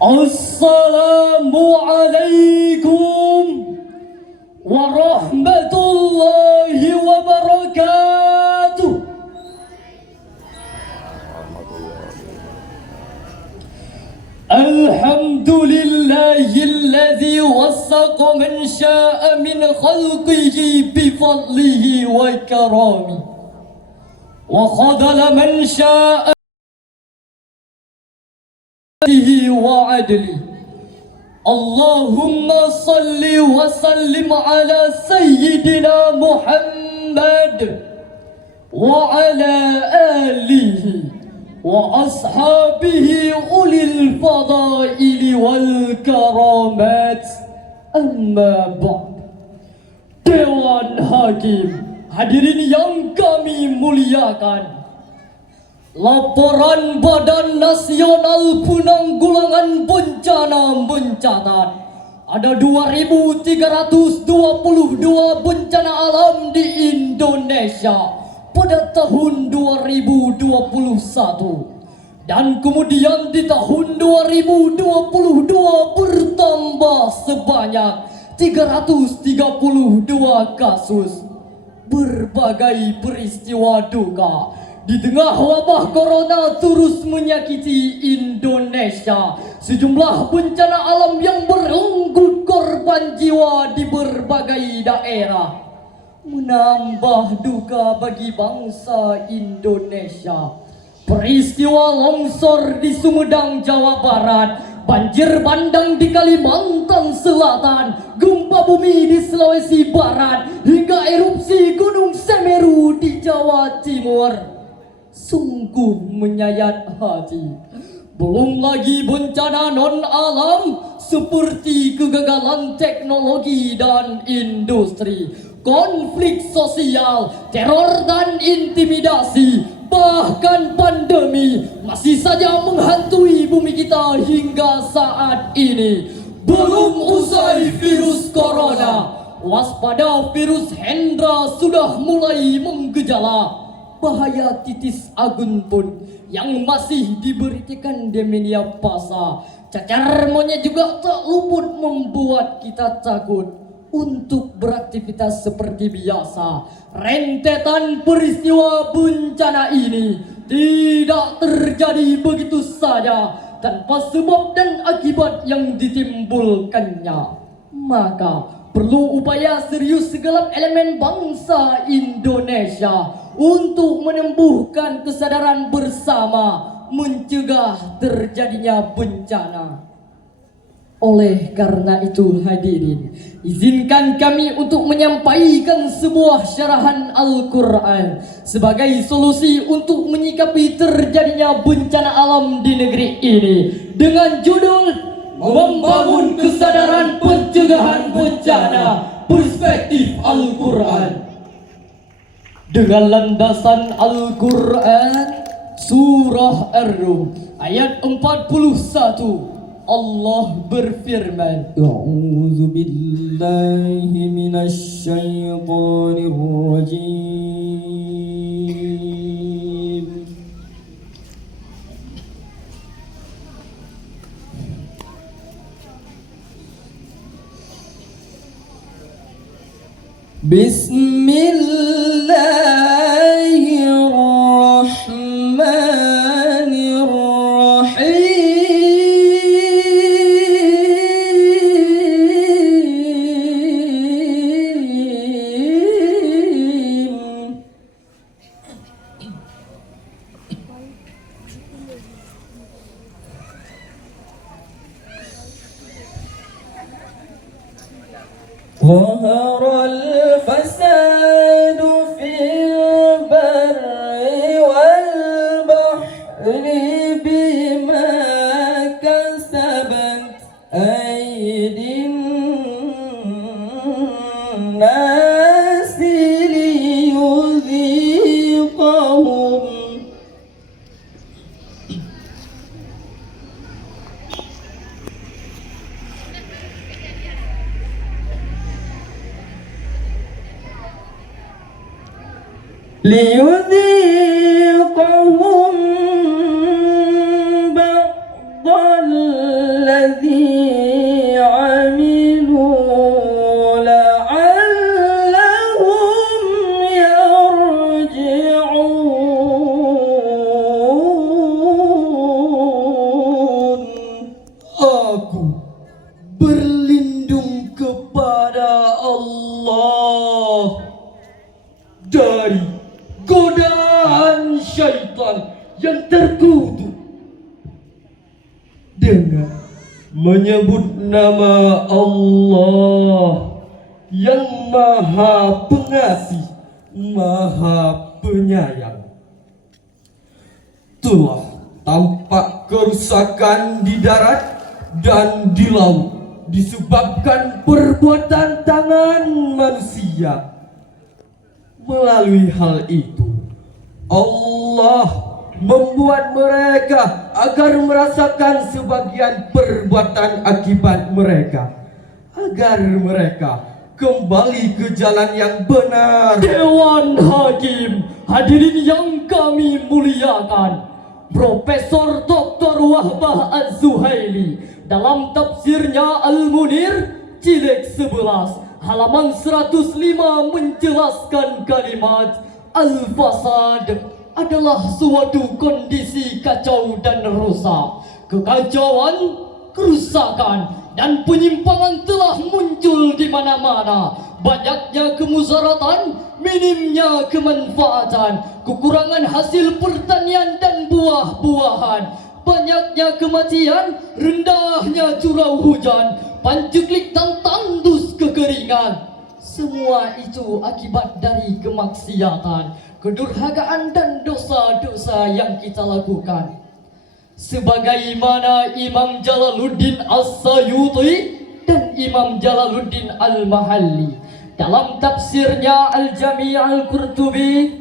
Assalamualaikum warahmatullahi wabarakatuh. Alhamdulillahilladzi wassaqa man syaa min khalqihi bifadlihi wa karami wa khadala man syaa wa adli. Allahumma salli wa sallim ala sayyidina Muhammad wa ala alihi wa ashabihi ulil fadaili wal karamat. Amma ba'd. Dewan Hakim, hadirin yang kami muliakan, laporan Badan Nasional Penanggulangan Bencana mencatat ada 2.322 bencana alam di Indonesia pada tahun 2021, dan kemudian di tahun 2022 bertambah sebanyak 332 kasus. Berbagai peristiwa duka di tengah wabah corona terus menyakiti Indonesia. Sejumlah bencana alam yang merenggut korban jiwa di berbagai daerah menambah duka bagi bangsa Indonesia. Peristiwa longsor di Sumedang, Jawa Barat, banjir bandang di Kalimantan Selatan, gempa bumi di Sulawesi Barat, hingga erupsi Gunung Semeru di Jawa Timur sungguh menyayat hati. Belum lagi bencana non-alam seperti kegagalan teknologi dan industri, konflik sosial, teror dan intimidasi, bahkan pandemi masih saja menghantui bumi kita hingga saat ini. Belum usai virus corona, waspada virus Hendra sudah mulai menggejala. Bahaya titis agun pun yang masih diberitakan demensia pasa, cacar monyet juga tak luput membuat kita takut untuk beraktivitas seperti biasa. Rentetan peristiwa bencana ini tidak terjadi begitu saja tanpa sebab dan akibat yang ditimbulkannya. Maka perlu upaya serius segenap elemen bangsa Indonesia untuk menumbuhkan kesadaran bersama mencegah terjadinya bencana. Oleh karena itu hadirin, izinkan kami untuk menyampaikan sebuah syarahan Al-Quran sebagai solusi untuk menyikapi terjadinya bencana alam di negeri ini dengan judul Membangun Kesadaran Pencegahan Bencana Perspektif Al-Quran. Dengan landasan Al-Quran, Surah Ar-Rum ayat 41, Allah berfirman, A'udzu billahi minasy syaithanir rajim. Bismillahirrahmanirrahim. ظهر الفساد في البر والبحر بما كسبت أيدي الناس ليذيقهم ليذيقهم بعض syaitan yang terkutuk. Dengan menyebut nama Allah yang Maha Pengasih, Maha Penyayang, telah tampak kerusakan di darat dan di laut disebabkan perbuatan tangan manusia. Melalui hal itu, Allah membuat mereka agar merasakan sebagian perbuatan akibat mereka, agar mereka kembali ke jalan yang benar. Dewan Hakim, hadirin yang kami muliakan, Profesor Dr. Wahbah Az-Zuhaili dalam tafsirnya Al-Munir jilid 11 halaman 105 menjelaskan kalimat al-fasad adalah suatu kondisi kacau dan rusak. Kekacauan, kerusakan dan penyimpangan telah muncul di mana-mana. Banyaknya kemuzaratan, minimnya kemanfaatan, kekurangan hasil pertanian dan buah-buahan, banyaknya kematian, rendahnya curah hujan, panceklik dan tandus kekeringan. Semua itu akibat dari kemaksiatan, kedurhakaan dan dosa-dosa yang kita lakukan. Sebagaimana Imam Jalaluddin As-Sayuti dan Imam Jalaluddin Al-Mahalli dalam tafsirnya Al-Jami' Al-Qurtubi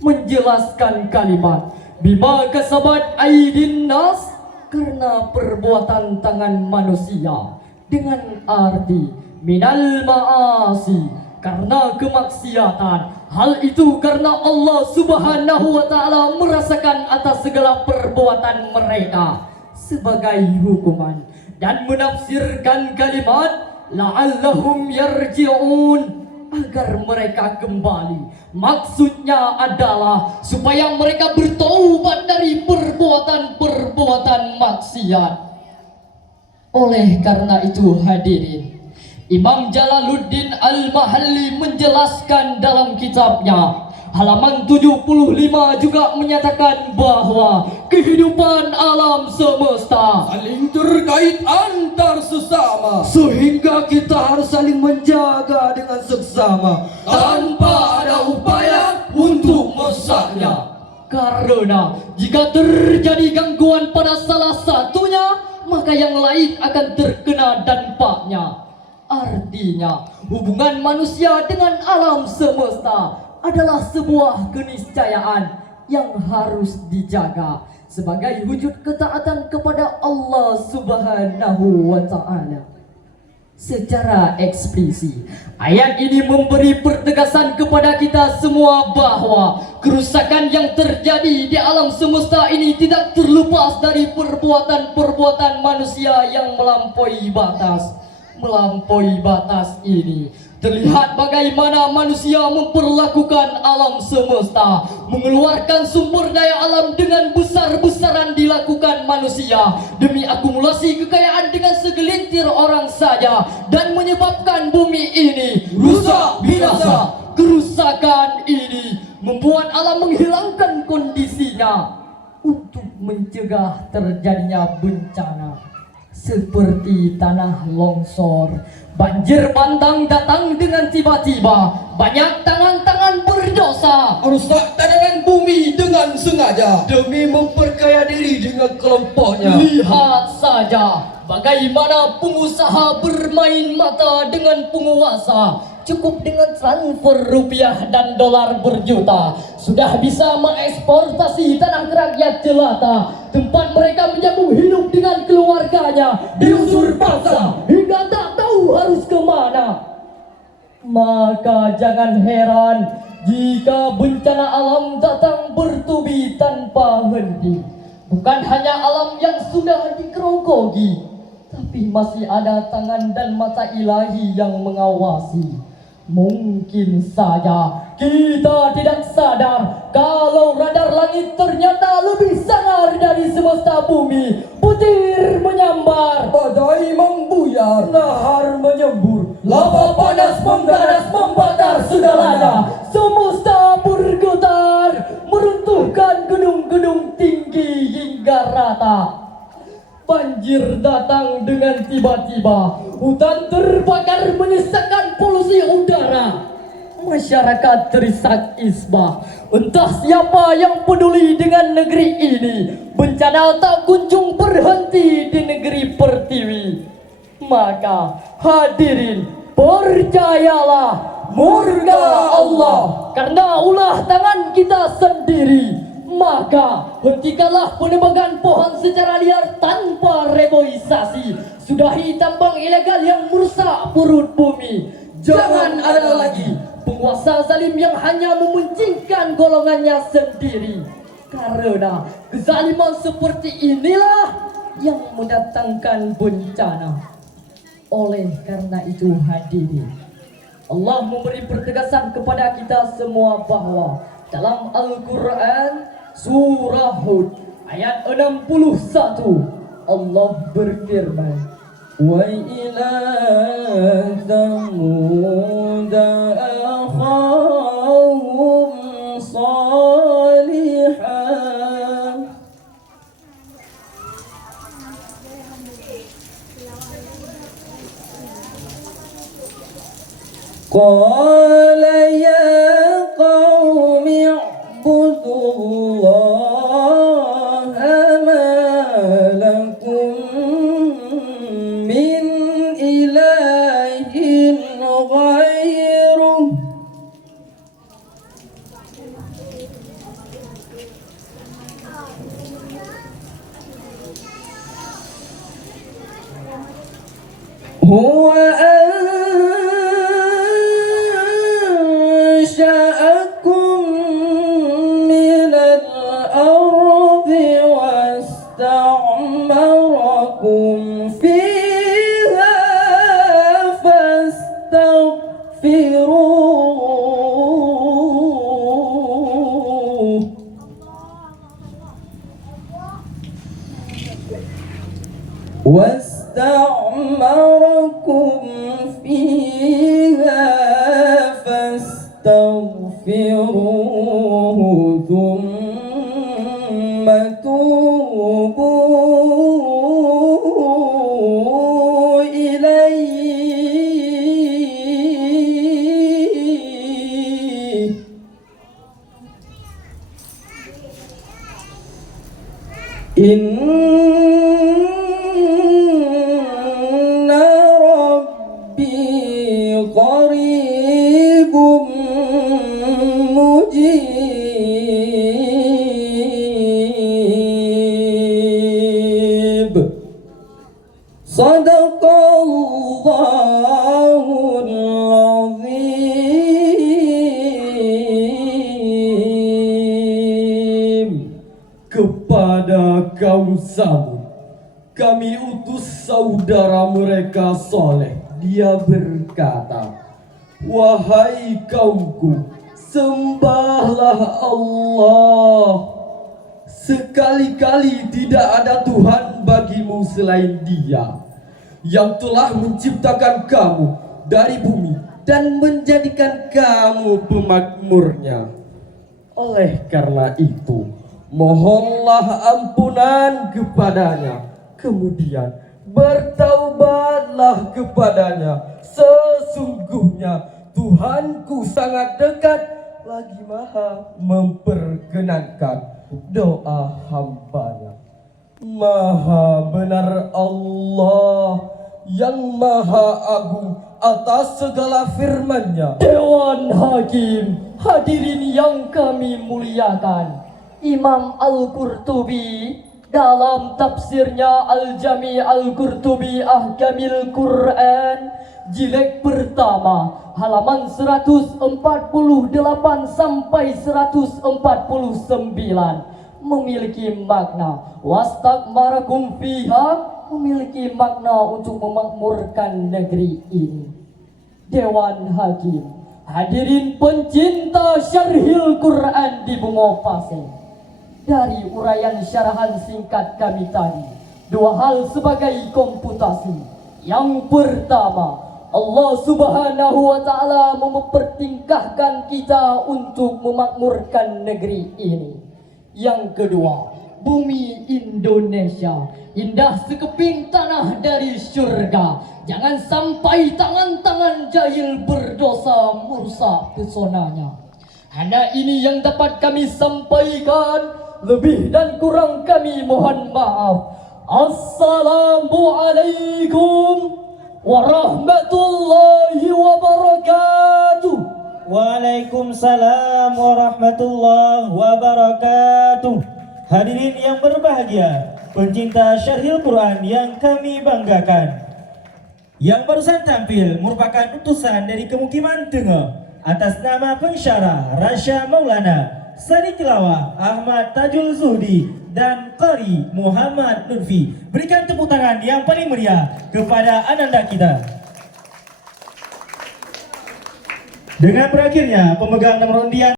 menjelaskan kalimat bima kasabat aidin nas, karena perbuatan tangan manusia, dengan arti minal ma'asi, karena kemaksiatan. Hal itu karena Allah Subhanahu wa ta'ala merasakan atas segala perbuatan mereka sebagai hukuman, dan menafsirkan kalimat la'allahum yarji'un, agar mereka kembali. Maksudnya adalah supaya mereka bertaubat dari perbuatan-perbuatan maksiat. Oleh karena itu hadirin, Imam Jalaluddin Al-Mahalli menjelaskan dalam kitabnya halaman 75 juga menyatakan bahwa kehidupan alam semesta Saling terkait antar sesama, sehingga kita harus saling menjaga dengan seksama tanpa ada upaya untuk mesaknya. Karena jika terjadi gangguan pada salah satunya, maka yang lain akan terkena dampaknya. Artinya, hubungan manusia dengan alam semesta adalah sebuah keniscayaan yang harus dijaga sebagai wujud ketaatan kepada Allah Subhanahu wa ta'ala. Secara eksplisit, ayat ini memberi pertegasan kepada kita semua bahwa kerusakan yang terjadi di alam semesta ini tidak terlepas dari perbuatan-perbuatan manusia yang melampaui batas. Melampaui batas ini terlihat bagaimana manusia memperlakukan alam semesta, mengeluarkan sumber daya alam dengan besar-besaran dilakukan manusia demi akumulasi kekayaan dengan segelintir orang saja, dan menyebabkan bumi ini rusak binasa. Kerusakan ini membuat alam menghilangkan kondisinya untuk mencegah terjadinya bencana seperti tanah longsor, banjir bandang datang dengan tiba-tiba, banyak tangan-tangan berdosa Merusak tanaman bumi dengan sengaja demi memperkaya diri dengan kelompoknya. Lihat saja bagaimana pengusaha bermain mata dengan penguasa. Cukup dengan transfer rupiah dan dolar berjuta sudah bisa mengeksportasi tanah rakyat jelata, tempat mereka menyambung hidup dengan keluarganya, diusur paksa hingga tak tahu harus kemana. Maka jangan heran jika bencana alam datang bertubi tanpa henti. Bukan hanya alam yang sudah dikerogogi, tapi masih ada tangan dan mata ilahi yang mengawasi. Mungkin saja kita tidak sadar kalau radar langit ternyata lebih sangar dari semesta bumi. Petir menyambar, Badai membuyar, nahar menyembur, lava panas mengganas membakar segalanya. Semesta bergetar, meruntuhkan gunung gedung-gedung tinggi hingga rata. Banjir datang dengan tiba-tiba, hutan terbakar menyisakan polusi udara. Masyarakat terisak isbah. Entah siapa yang peduli dengan negeri ini. Bencana tak kunjung berhenti di negeri Pertiwi. Maka hadirin, percayalah, murka Allah karena ulah tangan kita sendiri. Maka hentikanlah penebangan pohon secara liar tanpa reboisasi. Sudahi tambang ilegal yang merusak perut bumi. Jangan ada lagi penguasa zalim yang hanya mementingkan golongannya sendiri. Karena kezaliman seperti inilah yang mendatangkan bencana. Oleh karena itu hadirin, Allah memberi pertegasan kepada kita semua bahwa dalam Al-Quran Surah Hud ayat 61 Allah berfirman, wa ila thamud akhahum salihah qala ya qaumi ibudullaha ma lakum min ilahin ghairuh huwa ansha'akum minal ardi wasta'marakum fiha fastaghfiruh واستعمركم فيها فاستغفروه ثم توبوا إليه Inna Rabbi qaribum mujib. Sadaqallahul azim. Kepada kaum Samud kami utus saudara mereka Soleh. Dia berkata, wahai kaumku, sembahlah Allah. Sekali-kali tidak ada Tuhan bagimu selain Dia yang telah menciptakan kamu dari bumi dan menjadikan kamu pemakmurnya. Oleh karena itu, mohonlah ampunan kepadanya, kemudian bertaubatlah kepadanya. Sesungguhnya Tuhanku sangat dekat, lagi maha memperkenankan doa hambanya. Maha benar Allah yang maha agung atas segala firman-Nya. Dewan Hakim, hadirin yang kami muliakan, Imam Al-Qurtubi dalam tafsirnya Al-Jami' Al-Qurtubi Ahkamil Quran jilid pertama halaman 148 sampai 149 memiliki makna wastakbarakum fiha, memiliki makna untuk memakmurkan negeri ini. Dewan Hakim, hadirin pencinta syarhil Quran di Bungo Pasir, dari uraian syarahan singkat kami tadi, dua hal sebagai komputasi. Yang pertama, Allah Subhanahu wa Ta'ala mempertingkahkan kita untuk memakmurkan negeri ini. Yang kedua, bumi Indonesia, indah sekeping tanah dari surga. Jangan sampai tangan-tangan jahil berdosa merusak pesonanya. Hanya ini yang dapat kami sampaikan. Lebih dan kurang kami mohon maaf. Assalamualaikum warahmatullahi wabarakatuh. Waalaikumsalam warahmatullahi wabarakatuh. Hadirin yang berbahagia, pencinta Syarhil Quran yang kami banggakan, yang barusan tampil merupakan utusan dari Kemukiman Tengah atas nama pensyarah Rasya Maulana Sani Tilawah Ahmad Tajul Zuhdi dan Qari Muhammad Lutfi. Berikan tepuk tangan yang paling meriah kepada ananda kita. Dengan berakhirnya pemegang nomor undian